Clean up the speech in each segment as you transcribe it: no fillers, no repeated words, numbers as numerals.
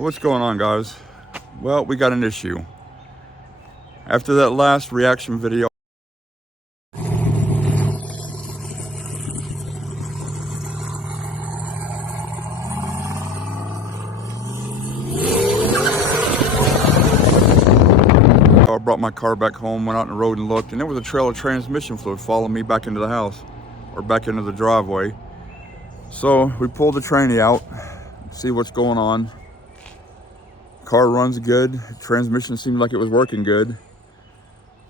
What's going on, guys? Well, we got an issue. After that last reaction video, I brought my car back home, went out on the road and looked, and there was a trail of transmission fluid following me back into the house, or back into the driveway. So we pulled the tranny out, see what's going on. Car runs good, transmission seemed like it was working good,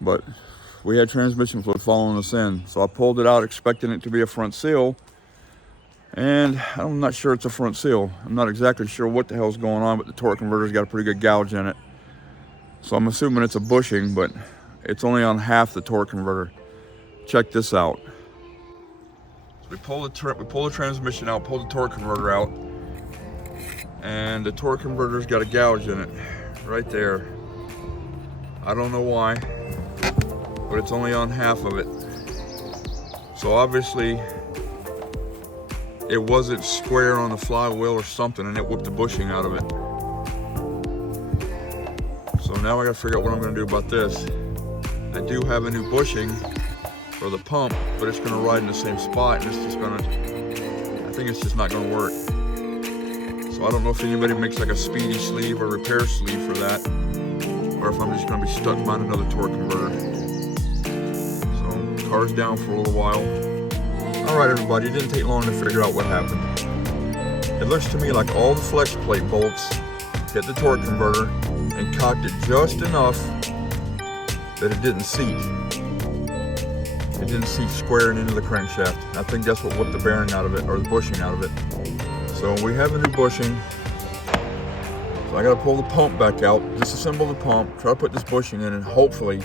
but we had transmission fluid following us in. So I pulled it out expecting it to be a front seal, and I'm not sure it's a front seal. I'm not exactly sure what the hell's going on, but the torque converter's got a pretty good gouge in it. So I'm assuming it's a bushing, but it's only on half the torque converter. Check this out. So we pull the transmission out, pull the torque converter out, and the torque converter's got a gouge in it right there. I don't know why, but it's only on half of it. So obviously it wasn't square on the flywheel or something, and it whipped the bushing out of it. So now I gotta figure out what I'm gonna do about this. I do have a new bushing for the pump, but it's gonna ride in the same spot, and it's just gonna, I think it's just not gonna work. So I don't know if anybody makes like a speedy sleeve or repair sleeve for that, or if I'm just gonna be stuck behind another torque converter. So car's down for a little while. All right, everybody, it didn't take long to figure out what happened. It looks to me like all the flex plate bolts hit the torque converter and cocked it just enough that it didn't seat. It didn't seat squaring into the crankshaft. I think that's what whipped the bearing out of it, or the bushing out of it. So we have a new bushing. So I gotta pull the pump back out, disassemble the pump, try to put this bushing in, and hopefully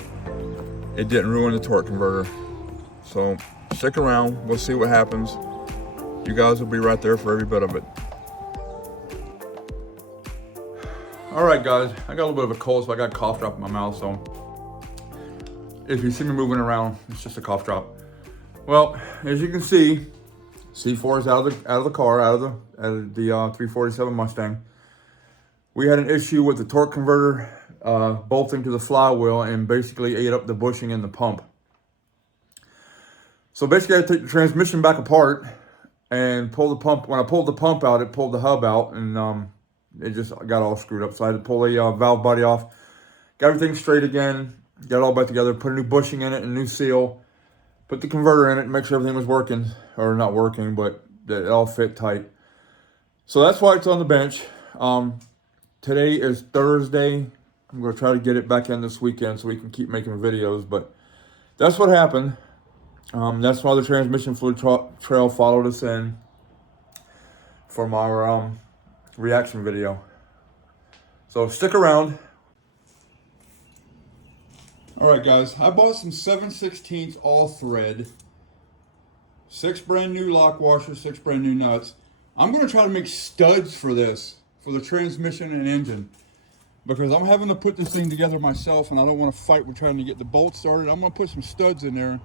it didn't ruin the torque converter. So stick around, we'll see what happens. You guys will be right there for every bit of it. All right, guys, I got a little bit of a cold, so I got a cough drop in my mouth, so if you see me moving around, it's just a cough drop. Well, as you can see, C4 is out of the car, out of the 347 Mustang. We had an issue with the torque converter bolting to the flywheel and basically ate up the bushing in the pump. So basically I had to take the transmission back apart and pull the pump. When I pulled the pump out, it pulled the hub out, and it just got all screwed up. So I had to pull the valve body off, got everything straight again, got it all back together, put a new bushing in it, a new seal, put the converter in it, make sure everything was working, or not working, but that it all fit tight. So that's why it's on the bench. Today is Thursday. I'm gonna try to get it back in this weekend so we can keep making videos, but that's what happened. That's why the transmission fluid trail followed us in from our reaction video. So stick around. All right, guys, I bought some 7/16 all thread, 6 brand new lock washers, 6 brand new nuts. I'm gonna try to make studs for this, for the transmission and engine, because I'm having to put this thing together myself, and I don't want to fight with trying to get the bolts started. I'm gonna put some studs in there,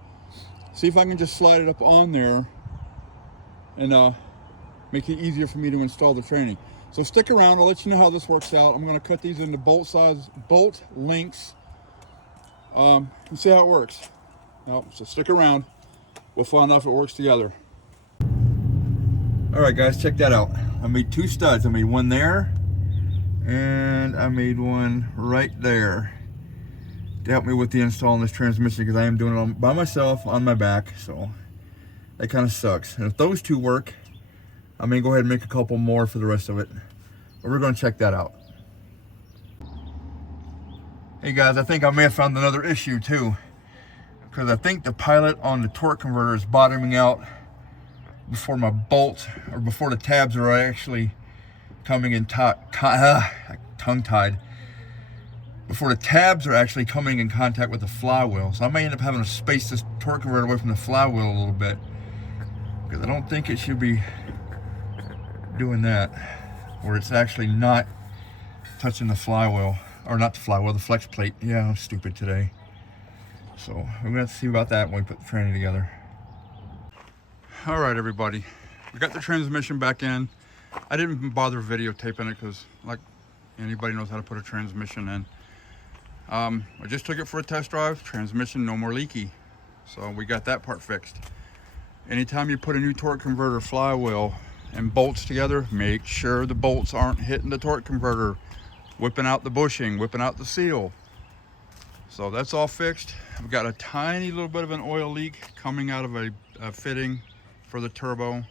see if I can just slide it up on there and make it easier for me to install the tranny. So stick around, I'll let you know how this works out. I'm gonna cut these into bolt lengths, and see how it works. So stick around, we'll find out if it works together. All right, guys, check that out. I made 2 studs. I made one there, and I made one right there to help me with the install on this transmission, because I am doing it by myself on my back, so that kind of sucks. And if those 2 work, I may go ahead and make a couple more for the rest of it, but we're going to check that out. Hey guys, I think I may have found another issue too, because I think the pilot on the torque converter is bottoming out before my bolt, or before the tabs are actually coming in tongue-tied. Before the tabs are actually coming in contact with the flywheel. So I may end up having to space this torque converter away from the flywheel a little bit, because I don't think it should be doing that, where it's actually not touching the flywheel, or not the flywheel, the flex plate. Yeah, I'm stupid today. So we're gonna have to see about that when we put the tranny together. All right, everybody, we got the transmission back in. I didn't bother videotaping it because, like Anybody knows how to put a transmission in. I just took it for a test drive. Transmission no more leaky, so we got that part fixed. Anytime you put a new torque converter flywheel and bolts together, make sure the bolts aren't hitting the torque converter, whipping out the bushing, whipping out the seal. So that's all fixed. I've got a tiny little bit of an oil leak coming out of a fitting for the turbo.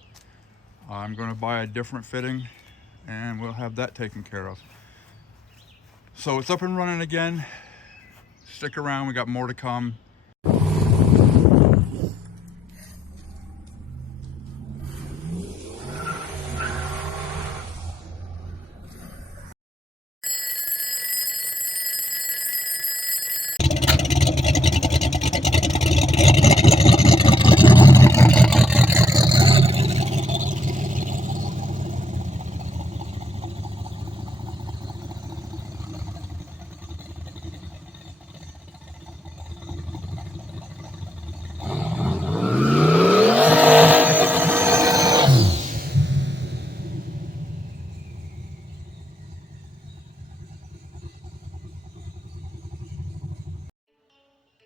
I'm going to buy a different fitting and we'll have that taken care of. So it's up and running again. Stick around, we got more to come.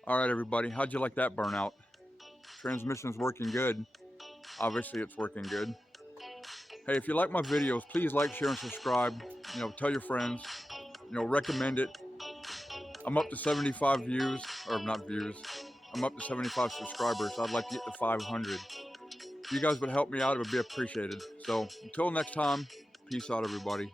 All right, everybody, how'd you like that burnout? Transmission's working good. Obviously, it's working good. Hey, if you like my videos, please like, share, and subscribe. Tell your friends. Recommend it. I'm up to 75 views, or not views. I'm up to 75 subscribers. I'd like to get to 500. If you guys would help me out, it would be appreciated. So until next time, peace out, everybody.